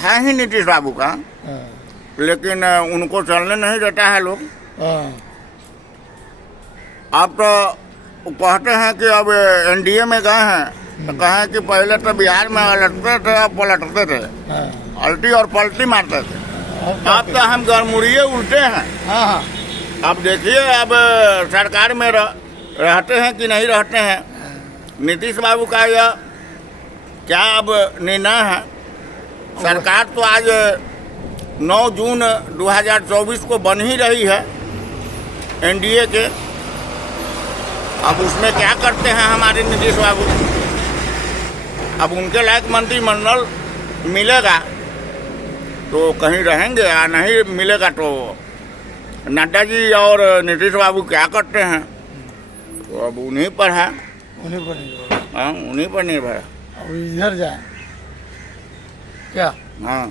है ही नीतीश बाबू का, लेकिन उनको चलने नहीं देता है लोग। अब तो कहते हैं कि अब एनडीए में गए हैं तो कहें कि पहले तो बिहार में अलटते थे, अब पलटते थे, अल्टी और पलटी मारते थे। अब तो हम गरमुड़िए उल्टे हैं। अब देखिए अब सरकार में रहते हैं कि नहीं रहते हैं। नीतीश बाबू का यह क्या अब निर्णय है। सरकार तो आज 9 जून 2024 को बन ही रही है एनडीए के। अब उसमें क्या करते हैं हमारे नीतीश बाबू। अब उनके लायक मंत्रिमंडल मिलेगा तो कहीं रहेंगे, या नहीं मिलेगा तो नड्डा जी और नीतीश बाबू क्या करते हैं तो अब उन्हीं पर है, उन्हीं पर निर्भर। हाँ उन्हीं पर निर्भर है। अब इधर जाए क्या? हाँ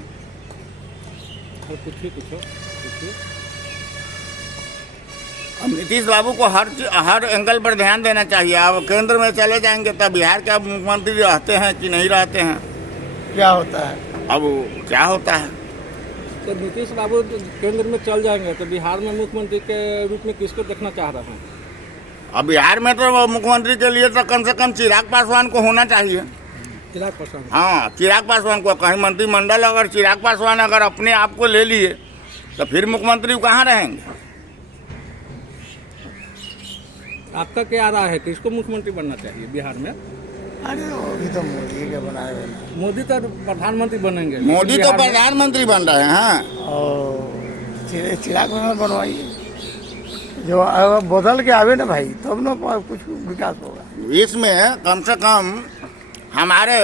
अब नीतीश बाबू को हर एंगल पर ध्यान देना चाहिए। अब केंद्र में चले जाएंगे तब बिहार के मुख्यमंत्री रहते हैं कि नहीं रहते हैं, क्या होता है? अब क्या होता है। तो नीतीश बाबू केंद्र में चल जाएंगे तो बिहार में मुख्यमंत्री के रूप में किसको देखना चाह रहे हैं? अब बिहार में तो मुख्यमंत्री के लिए तो कम से कम चिराग पासवान को होना चाहिए। चिराग पासवान? हाँ चिराग पासवान को। कहीं मंत्रिमंडल अगर चिराग पासवान अगर अपने आप को ले लिए तो फिर मुख्यमंत्री कहाँ रहेंगे। आपका क्या राय है, किसको मुख्यमंत्री बनना चाहिए बिहार में? अरे अभी तो मोदी के बनाए हुए हैं। मोदी तो प्रधानमंत्री बनेंगे। मोदी तो प्रधानमंत्री बन रहे हैं। और चिराग बनवाइए, जो बदल के आवे ना भाई, तब ना कुछ विकास होगा। इसमें कम से कम हमारे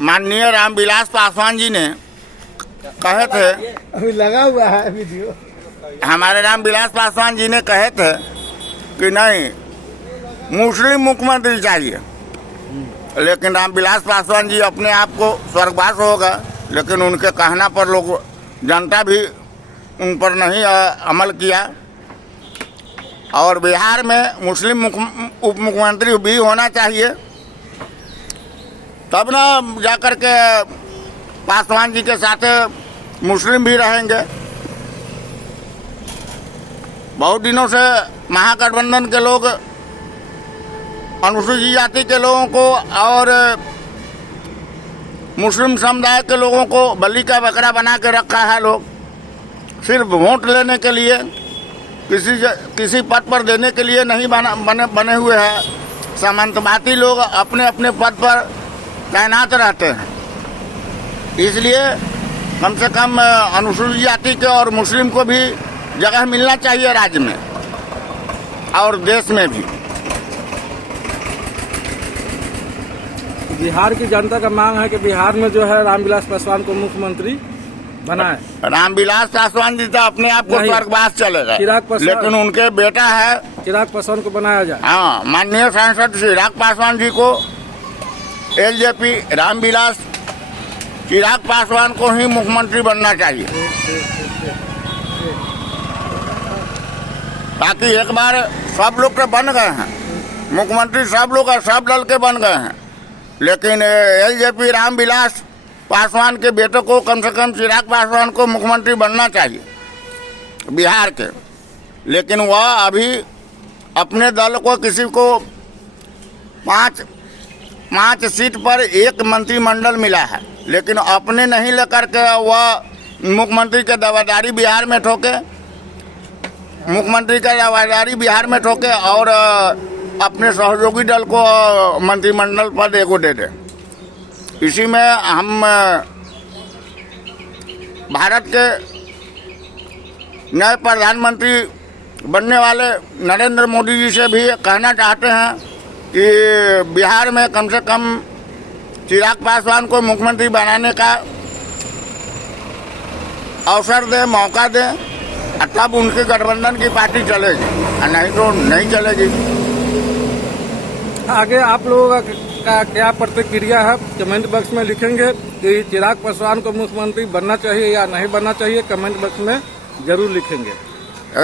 माननीय रामविलास पासवान जी ने कहे थे, अभी लगा हुआ है वीडियो, हमारे रामविलास पासवान जी ने कहे थे कि नहीं मुस्लिम मुख्यमंत्री चाहिए। लेकिन रामविलास पासवान जी अपने आप को स्वर्गवास हो गए, लेकिन उनके कहना पर लोग जनता भी उन पर नहीं अमल किया। और बिहार में मुस्लिम उप मुख्यमंत्री भी होना चाहिए, तब ना जाकर के पासवान जी के साथ मुस्लिम भी रहेंगे। बहुत दिनों से महागठबंधन के लोग अनुसूचित जाति के लोगों को और मुस्लिम समुदाय के लोगों को बलि का बकरा बना के रखा है। लोग सिर्फ वोट लेने के लिए, किसी पद पर देने के लिए नहीं बने हुए हैं। सामंतवादी लोग अपने अपने पद पर तैनात रहते हैं। इसलिए कम से कम अनुसूचित जाति के और मुस्लिम को भी जगह मिलना चाहिए राज्य में और देश में भी। बिहार की जनता का मांग है कि बिहार में जो है रामविलास पासवान को मुख्यमंत्री बनाए। रामविलास पासवान जी तो अपने आप को स्वर्गवास चले गए, चिराग पासवान, लेकिन उनके बेटा है चिराग पासवान को बनाया जाए। हाँ माननीय सांसद चिराग पासवान जी को एलजेपी रामविलास चिराग पासवान को ही मुख्यमंत्री बनना चाहिए, ताकि एक बार सब लोग के बन गए हैं मुख्यमंत्री, सब लोग सब दल के बन गए हैं। लेकिन एलजेपी रामविलास पासवान के बेटे को कम से कम चिराग पासवान को मुख्यमंत्री बनना चाहिए बिहार के। लेकिन वह अभी अपने दल को किसी को 5 सीट पर एक मंत्रिमंडल मिला है, लेकिन अपने नहीं लेकर के वह मुख्यमंत्री के दावेदारी बिहार में ठोके, मुख्यमंत्री का दावेदारी बिहार में ठोके और अपने सहयोगी दल को मंत्रिमंडल पद एगो दे दे। इसी में हम भारत के नए प्रधानमंत्री बनने वाले नरेंद्र मोदी जी से भी कहना चाहते हैं कि बिहार में कम से कम चिराग पासवान को मुख्यमंत्री बनाने का अवसर दें, मौका दें, तब उनके गठबंधन की पार्टी चलेगी, नहीं तो नहीं चलेगी। आगे आप लोगों का क्या प्रतिक्रिया है कमेंट बॉक्स में लिखेंगे कि चिराग पासवान को मुख्यमंत्री बनना चाहिए या नहीं बनना चाहिए, कमेंट बॉक्स में जरूर लिखेंगे।